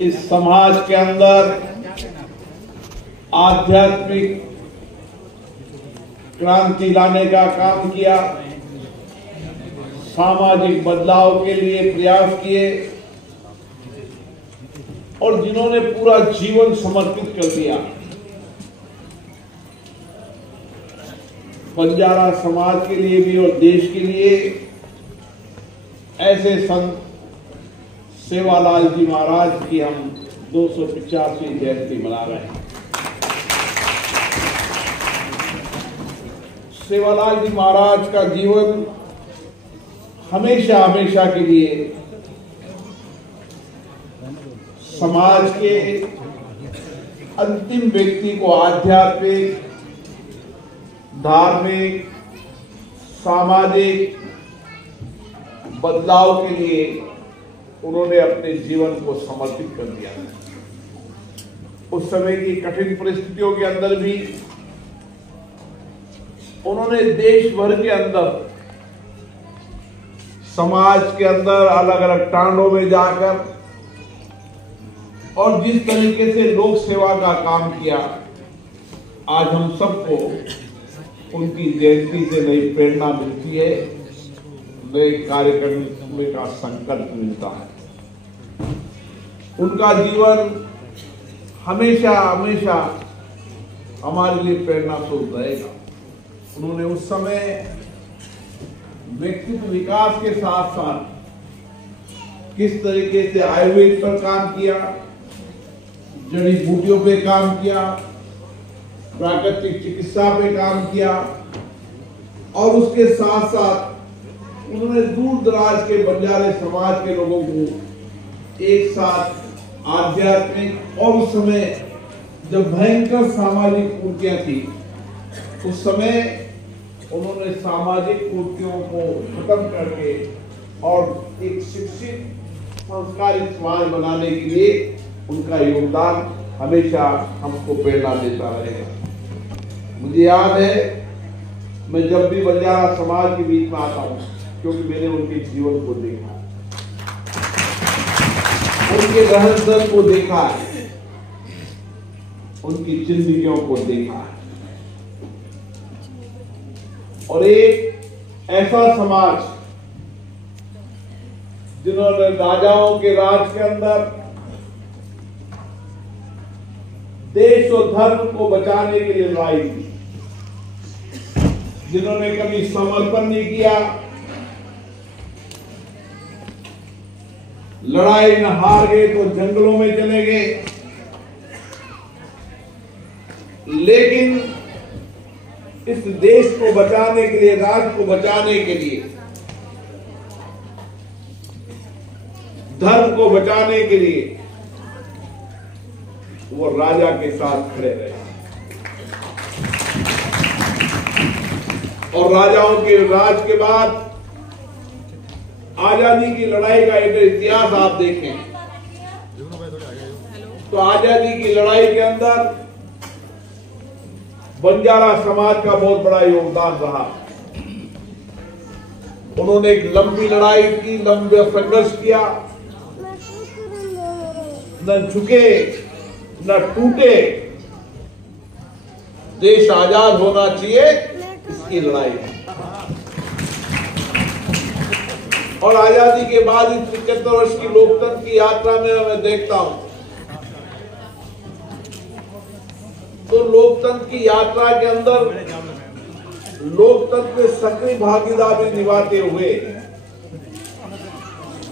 इस समाज के अंदर आध्यात्मिक क्रांति लाने का काम किया, सामाजिक बदलाव के लिए प्रयास किए और जिन्होंने पूरा जीवन समर्पित कर दिया। बंजारा समाज के लिए भी और देश के लिए ऐसे संत सेवालाल जी महाराज की हम 285वीं जयंती मना रहे हैं। सेवालाल जी महाराज का जीवन हमेशा हमेशा के लिए समाज के अंतिम व्यक्ति को आध्यात्मिक, धार्मिक, सामाजिक बदलाव के लिए उन्होंने अपने जीवन को समर्पित कर दिया। उस समय की कठिन परिस्थितियों के अंदर भी उन्होंने देश भर के अंदर, समाज के अंदर अलग अलग टांडों में जाकर और जिस तरीके से लोक सेवा का काम किया, आज हम सबको उनकी जयंती से नई प्रेरणा मिलती है, नए कार्य करने का संकल्प मिलता है। उनका जीवन हमेशा हमेशा हमारे लिए प्रेरणा स्रोत रहेगा। उन्होंने उस समय व्यक्तित्व विकास के साथ साथ किस तरीके से आयुर्वेद पर काम किया, जड़ी बूटियों पे काम किया, प्राकृतिक चिकित्सा पे काम किया और उसके साथ साथ उन्होंने दूर दराज के बंजारे समाज के लोगों को एक साथ आध्यात्मिक और उस समय जब भयंकर सामाजिक कुरीतियां थी, उस समय उन्होंने सामाजिक कुरीतियों को खत्म करके और एक शिक्षित संस्कारित समाज बनाने के लिए उनका योगदान हमेशा हमको प्रेरणा देता रहेगा। मुझे याद है, मैं जब भी बंजारा समाज के बीच में आता हूँ, क्योंकि मैंने उनके जीवन को देखा, उनके रहन सहन को देखा है, उनकी जिंदगियों को देखा है और एक ऐसा समाज जिन्होंने राजाओं के राज के अंदर देश और धर्म को बचाने के लिए लड़ाई की, जिन्होंने कभी समर्पण नहीं किया, लड़ाई में हार गए तो जंगलों में चले गए, लेकिन इस देश को बचाने के लिए, राष्ट्र को बचाने के लिए, धर्म को बचाने के लिए वो राजा के साथ खड़े रहे और राजाओं के राज के बाद आजादी की लड़ाई का एक इतिहास आप देखें तो आजादी की लड़ाई के अंदर बंजारा समाज का बहुत बड़ा योगदान रहा। उन्होंने एक लंबी लड़ाई की, लंबा संघर्ष किया, न झुके न टूटे, देश आजाद होना चाहिए इसकी लड़ाई। और आजादी के बाद इस 75 वर्ष की लोकतंत्र की यात्रा में मैं देखता हूं तो लोकतंत्र की यात्रा के अंदर लोकतंत्र में सक्रिय भागीदारी निभाते हुए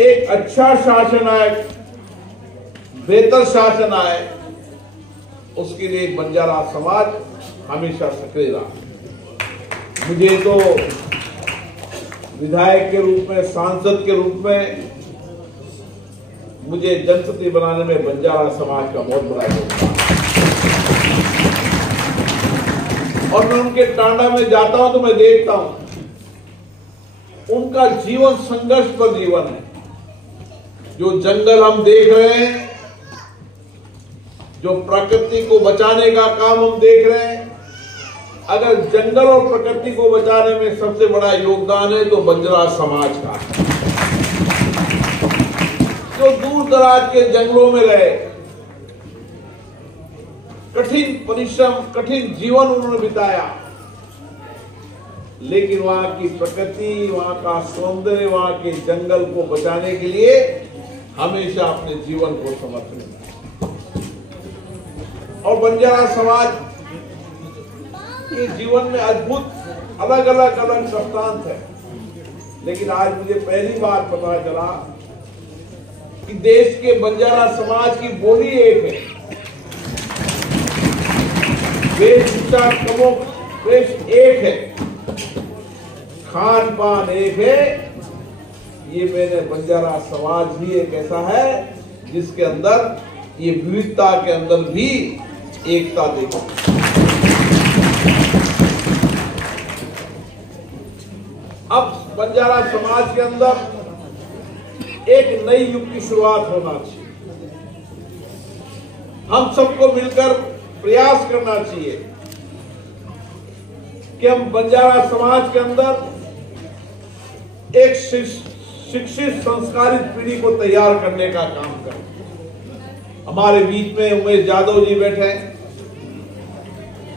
एक अच्छा शासन आए, बेहतर शासन आए, उसके लिए बंजारा समाज हमेशा सक्रिय रहा। मुझे तो विधायक के रूप में, सांसद के रूप में मुझे जनशक्ति बनाने में बंजारा समाज का बहुत बड़ा योगदान। और मैं उनके टांडा में जाता हूं तो मैं देखता हूं उनका जीवन संघर्ष पर जीवन है। जो जंगल हम देख रहे हैं, जो प्रकृति को बचाने का काम हम देख रहे हैं, अगर जंगल और प्रकृति को बचाने में सबसे बड़ा योगदान है तो बंजारा समाज का। जो दूर दराज के जंगलों में गए, कठिन परिश्रम, कठिन जीवन उन्होंने बिताया, लेकिन वहां की प्रकृति, वहां का सौंदर्य, वहां के जंगल को बचाने के लिए हमेशा अपने जीवन को समर्पित किया। और बंजारा समाज के जीवन में अद्भुत अलग अलग दृष्टांत है, लेकिन आज मुझे पहली बार पता चला कि देश के बंजारा समाज की बोली एक है, वेशभूषा वेश एक है, खान पान एक है। ये मैंने बंजारा समाज ही एक ऐसा है जिसके अंदर ये विविधता के अंदर भी एकता देखी। अब बंजारा समाज के अंदर एक नई युग की शुरुआत होना चाहिए। हम सबको मिलकर प्रयास करना चाहिए कि हम बंजारा समाज के अंदर एक शिक्षित संस्कारित पीढ़ी को तैयार करने का काम करें। हमारे बीच में उमेश यादव जी बैठे हैं।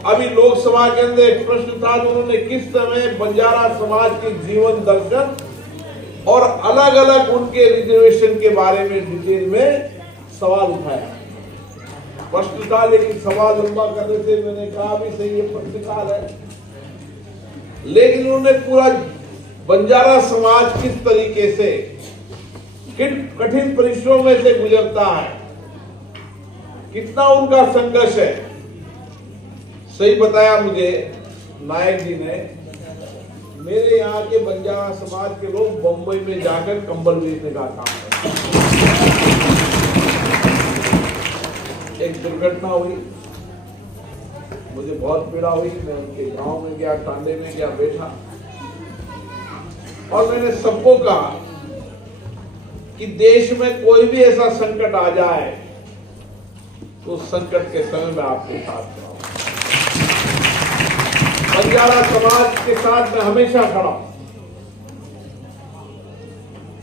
अभी लोकसभा के अंदर एक प्रश्न था, उन्होंने किस समय बंजारा समाज के जीवन दर्शन और अलग अलग उनके रिजर्वेशन के बारे में डिटेल में सवाल उठाया। प्रश्न था, लेकिन सवाल लंबा करने से मैंने कहा भी सही है, प्रश्नकाल है, लेकिन उन्होंने पूरा बंजारा समाज किस तरीके से किन कठिन परिश्रमों में से गुजरता है, कितना उनका संघर्ष है, सही बताया मुझे नायक जी ने। मेरे यहाँ के बंजारा समाज के लोग बंबई में जाकर कंबल बेचने का काम करते हैं। एक दुर्घटना हुई, मुझे बहुत पीड़ा हुई। मैं उनके गांव में गया, टांडे में गया, बैठा और मैंने सबको कहा कि देश में कोई भी ऐसा संकट आ जाए तो संकट के समय में आपके साथ खड़ा हूं। बंजारा समाज के साथ मैं हमेशा खड़ा हूं।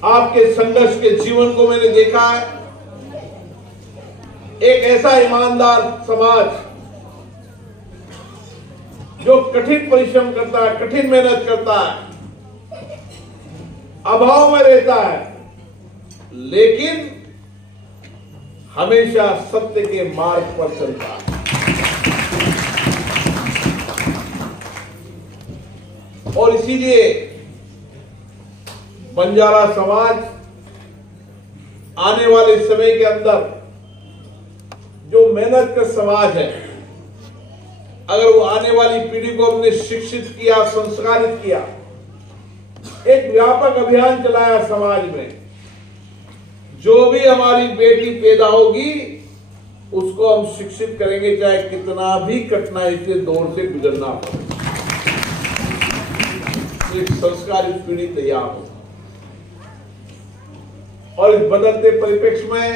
आपके संघर्ष के जीवन को मैंने देखा है। एक ऐसा ईमानदार समाज जो कठिन परिश्रम करता है, कठिन मेहनत करता है, अभाव में रहता है, लेकिन हमेशा सत्य के मार्ग पर चलता है। और इसीलिए बंजारा समाज आने वाले समय के अंदर जो मेहनत का समाज है, अगर वो आने वाली पीढ़ी को हमने शिक्षित किया, संस्कारित किया, एक व्यापक अभियान चलाया समाज में, जो भी हमारी बेटी पैदा होगी उसको हम शिक्षित करेंगे, चाहे कितना भी कठिनाई से दौर से गुजरना पड़े। एक संस्कारित पीढ़ी तैयार हो। और इस बदलते परिप्रेक्ष्य में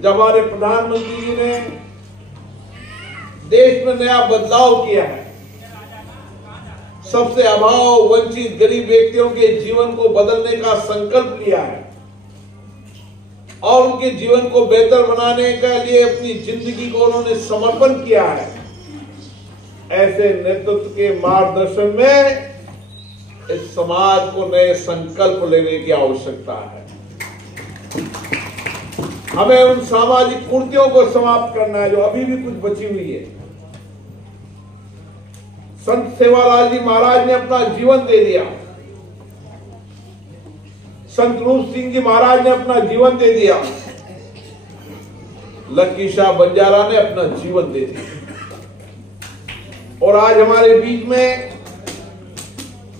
जब हमारे प्रधानमंत्री जी ने देश में नया बदलाव किया है, सबसे अभाव, वंचित, गरीब व्यक्तियों के जीवन को बदलने का संकल्प लिया है और उनके जीवन को बेहतर बनाने के लिए अपनी जिंदगी को उन्होंने समर्पण किया है, ऐसे नेतृत्व के मार्गदर्शन में इस समाज को नए संकल्प लेने की आवश्यकता है। हमें उन सामाजिक कुरीतियों को समाप्त करना है जो अभी भी कुछ बची हुई है। संत सेवालाल जी महाराज ने अपना जीवन दे दिया, संत रूप सिंह जी महाराज ने अपना जीवन दे दिया, लक्की शाह बंजारा ने अपना जीवन दे दिया। और आज हमारे बीच में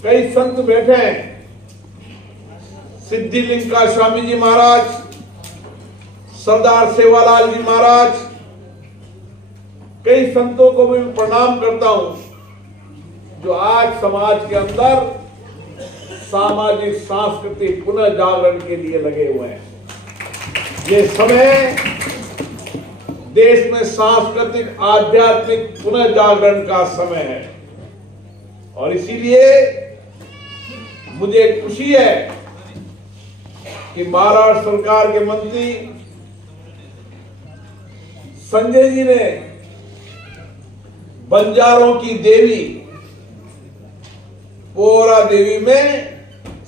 कई संत बैठे हैं, सिद्धिलिंगा स्वामी जी महाराज, सरदार सेवालाल जी महाराज, कई संतों को मैं प्रणाम करता हूं जो आज समाज के अंदर सामाजिक सांस्कृतिक पुनः जागरण के लिए लगे हुए हैं। ये समय देश में सांस्कृतिक आध्यात्मिक पुनः जागरण का समय है और इसीलिए मुझे खुशी है कि महाराष्ट्र सरकार के मंत्री संजय जी ने बंजारों की देवी पोहरा देवी में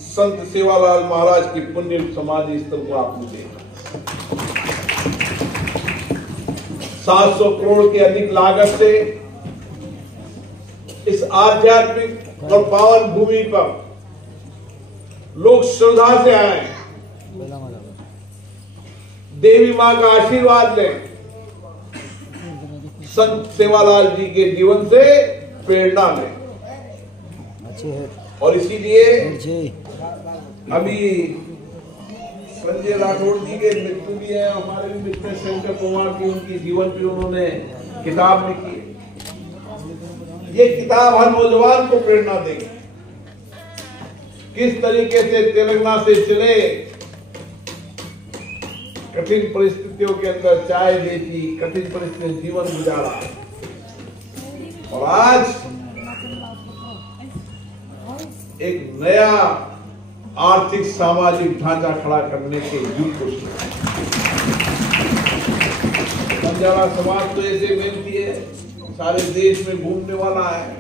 संत सेवालाल महाराज की पुण्य समाधि स्थल को आपने देखा। 700 करोड़ की अधिक लागत से इस आध्यात्मिक और पावन भूमि पर लोग श्रद्धा से आए, देवी मां का आशीर्वाद लें, संत सेवालाल जी के जीवन से प्रेरणा लें। और इसीलिए अभी संजय राठौड़ जी के मृत्यु भी है, हमारे भी मित्र शंकर कुमार की उनकी जीवन पर उन्होंने किताब लिखी है। ये किताब हर नौजवान को प्रेरणा देगी, किस तरीके से तेलंगाना से चले, कठिन परिस्थितियों के अंदर चाय बेची, कठिन परिस्थितियों में जीवन गुजारा, और आज एक नया आर्थिक सामाजिक ढांचा खड़ा करने के युग को बंजारा समाज तो ऐसे मेहनती है, सारे देश में घूमने वाला है,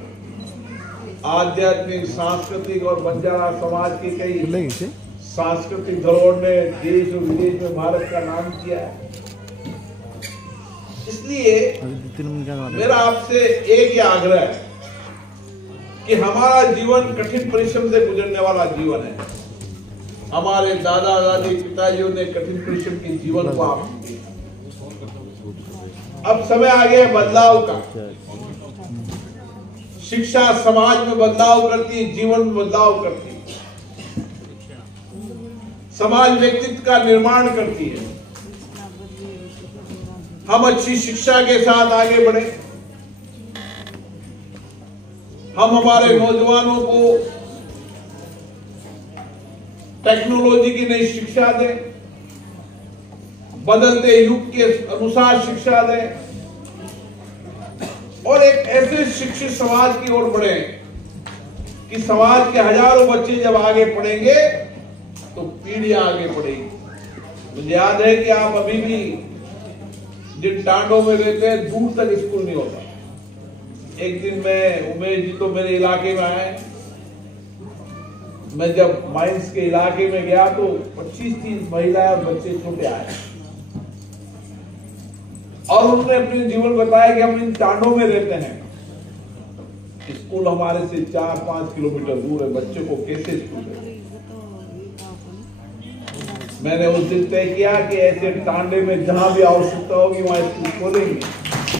आध्यात्मिक सांस्कृतिक और बंजारा समाज की कई सांस्कृतिक धरोहर ने देश और विदेश में भारत का नाम किया है। इसलिए मेरा आपसे एक ही आग्रह है कि हमारा जीवन कठिन परिश्रम से गुजरने वाला जीवन है। हमारे दादा दादी पिताजियों ने कठिन परिश्रम के जीवन को आप दिया। अब समय आ गया बदलाव का। शिक्षा समाज में बदलाव करती है, जीवन में बदलाव करती है, समाज व्यक्तित्व का निर्माण करती है। हम अच्छी शिक्षा के साथ आगे बढ़े, हम हमारे नौजवानों को टेक्नोलॉजी की नई शिक्षा दें, बदलते युग के अनुसार शिक्षा दें, और एक ऐसे शिक्षित समाज की ओर बढ़े कि समाज के हजारों बच्चे जब आगे पढ़ेंगे तो पीढ़ियां आगे बढ़ेगी। मुझे याद है कि आप अभी भी जिन टांडों में रहते हैं दूर तक स्कूल नहीं होता। एक दिन मैं, उमेश जी तो मेरे इलाके में आए, मैं जब माइंस के इलाके में गया तो 25-30 महिलाएं और बच्चे छोटे आए, और उन्होंने अपने जीवन बताया कि हम इन टांडों में रहते हैं, स्कूल हमारे से 4-5 किलोमीटर दूर है, बच्चे को कैसे स्कूल है। मैंने उस दिन तय किया कि ऐसे टांडे में जहां भी आवश्यकता होगी वहां स्कूल खोलेंगे।